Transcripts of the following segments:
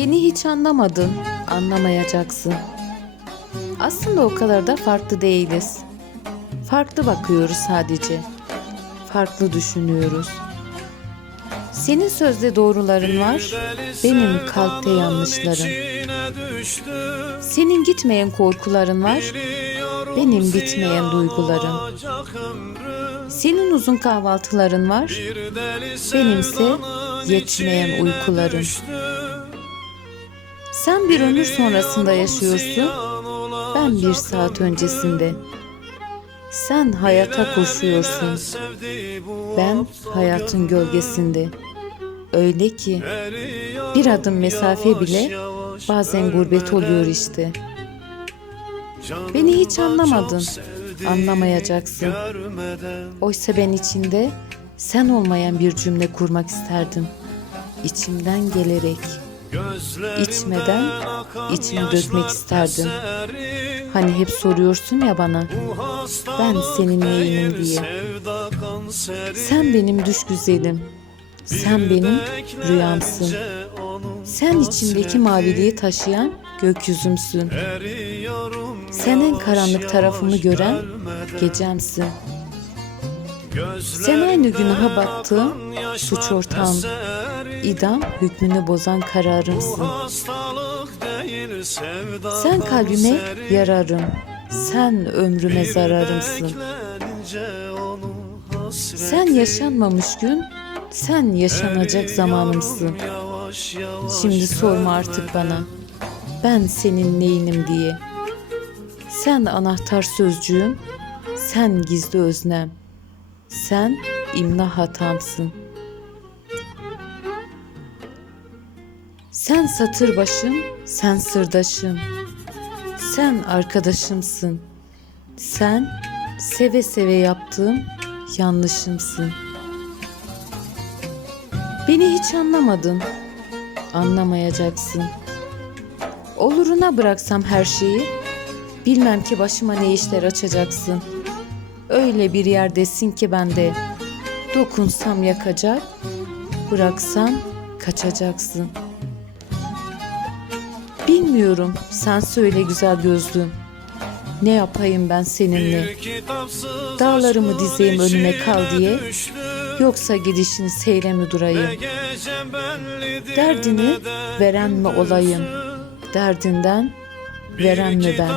Beni hiç anlamadın, anlamayacaksın. Aslında o kadar da farklı değiliz. Farklı bakıyoruz sadece. Farklı düşünüyoruz. Senin sözde doğruların var, benim kalpte yanlışlarım. Senin gitmeyen korkuların var, benim bitmeyen duygularım. Senin uzun kahvaltıların var, benimse yetmeyen uykularım. Sen bir ömür sonrasında yaşıyorsun, ben bir saat öncesinde. Sen hayata koşuyorsun, ben hayatın gölgesinde. Öyle ki bir adım mesafe bile bazen gurbet oluyor işte. Beni hiç anlamadın, anlamayacaksın. Oysa ben içinde sen olmayan bir cümle kurmak isterdim. İçimden gelerek, içmeden içimi dökmek isterdim. Hani hep soruyorsun ya bana, ben senin neyinim diye. Sen benim düş güzelim, sen benim rüyamsın. Sen içimdeki maviliği taşıyan gökyüzümsün. Sen en karanlık tarafımı gören gecemsin. Sen aynı günaha battığım suç ortağım. İdam hükmünü bozan kararımsın. Sen kalbime yararım. Sen ömrüme zararımsın. Sen yaşanmamış gün, sen yaşanacak zamanımsın. Şimdi sorma artık bana. Ben senin neyinim diye. Sen anahtar sözcüğüm, sen gizli öznem. Sen imla hatamsın. Sen satır başım, sen sırdaşım. Sen arkadaşımsın. Sen seve seve yaptığım yanlışımsın. Beni hiç anlamadın. Anlamayacaksın. Oluruna bıraksam her şeyi, bilmem ki başıma ne işler açacaksın. Öyle bir yerdesin ki bende. Dokunsam yakacak, bıraksam kaçacaksın. Bilmiyorum, sen söyle güzel gözlüm. Ne yapayım ben seninle? Dağlarımı dizeyim önüne kal diye. Yoksa gidişini seyre mi durayım? Derdini veren mi olayım? Derdinden veren mi ben?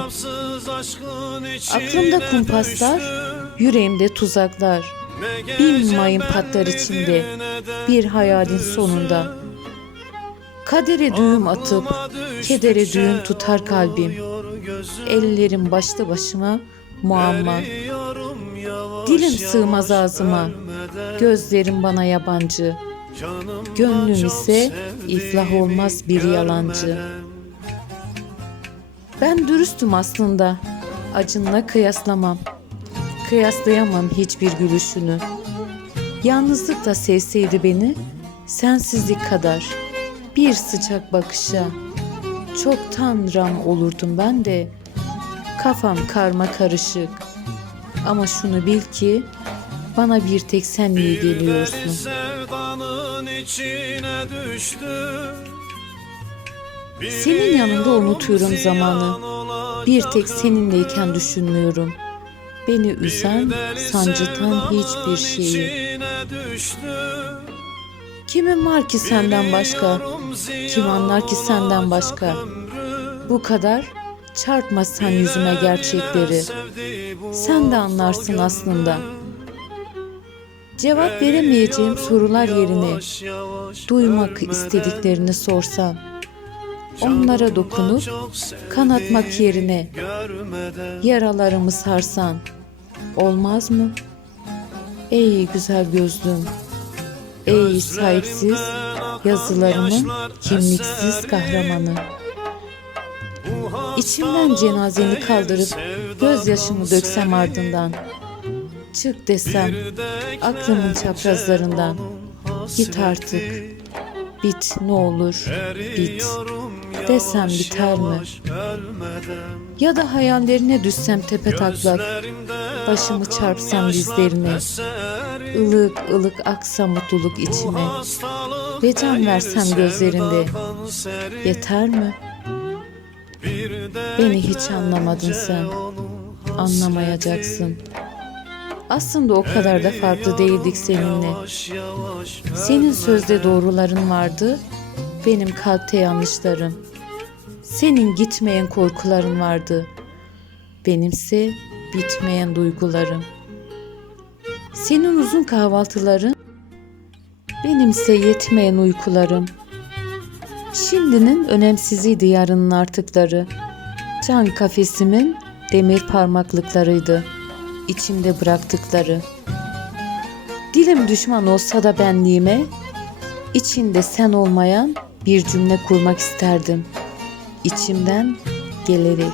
Aklımda kumpaslar, yüreğimde tuzaklar. Bin mayın patlar içinde, bir hayalin sonunda. Kadere düğüm atıp, kedere düğüm tutar kalbim. Ellerim başta başıma muamma. Dilim sığmaz ağzıma, gözlerim bana yabancı. Gönlüm ise iflah olmaz bir yalancı. Ben dürüstüm aslında, acınla kıyaslamam. Kıyaslayamam hiçbir gülüşünü. Yalnızlık da sevseydi beni, sensizlik kadar. Bir sıcak bakışa. Çoktan ram olurdum ben de. Kafam karma karışık. Ama şunu bil ki bana bir tek sen iyi geliyorsun. sevdanın içine düştüm. Senin yanında unutuyorum zamanı. Bir tek seninleyken düşünmüyorum. Beni üzen, sancıtan hiçbir şeyi. Kimin var ki senden başka? Kim anlar ki senden başka? Bu kadar çarpma sen yüzüme gerçekleri. Sen de anlarsın aslında. Cevap veremeyeceğim sorular yerine duymak istediklerini sorsan. Onlara dokunup kanatmak yerine yaralarımı sarsan olmaz mı? Ey güzel gözlüm, ey sahipsiz yazılarımın kimliksiz kahramanı. İçimden cenazeni kaldırıp gözyaşımı döksem ardından. Çık desem aklımın çaprazlarından. Git artık. Bit ne olur bit. Desem biter mi? Ya da hayallerine düşsem tepe taklak. Başımı çarpsam dizlerine. ılık ılık aksa mutluluk içime. ve can versem gözlerinde. Yeter mi? Beni hiç anlamadın sen. Anlamayacaksın. Aslında o kadar da farklı değildik seninle. Senin sözde doğruların vardı, benim kalpte yanlışlarım. Senin gitmeyen korkuların vardı, benimse bitmeyen duygularım. Senin uzun kahvaltıların, benimse yetmeyen uykularım. Şimdinin önemsiziydi yarının artıkları. Can kafesimin demir parmaklıklarıydı, içimde bıraktıkları. Dilim düşman olsa da benliğime, içinde sen olmayan bir cümle kurmak isterdim. İçimden gelerek.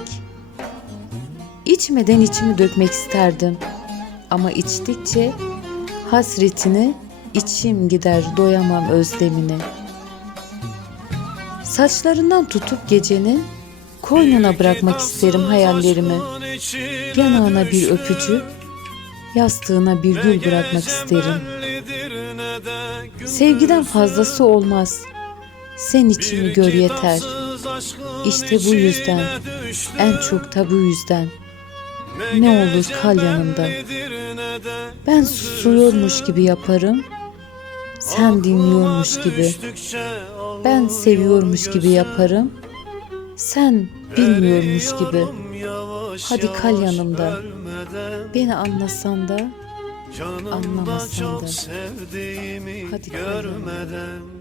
İçmeden içimi dökmek isterdim. Ama içtikçe hasretini içim gider doyamam özlemine. Saçlarından tutup gecenin koynuna bırakmak isterim hayallerimi. Yanağına bir öpücük, yastığına bir gül bırakmak isterim. Sevgiden fazlası olmaz. Sen içimi gör yeter. İşte bu yüzden, en çok da bu yüzden. Ne olur kal yanımda. Ben susuyormuş gibi yaparım. Sen dinliyormuş gibi. Ben seviyormuş gibi yaparım. Sen bilmiyormuş gibi. Hadi kal yanımda. Beni anlasan da anlamasan da. Hadi kal yanımda.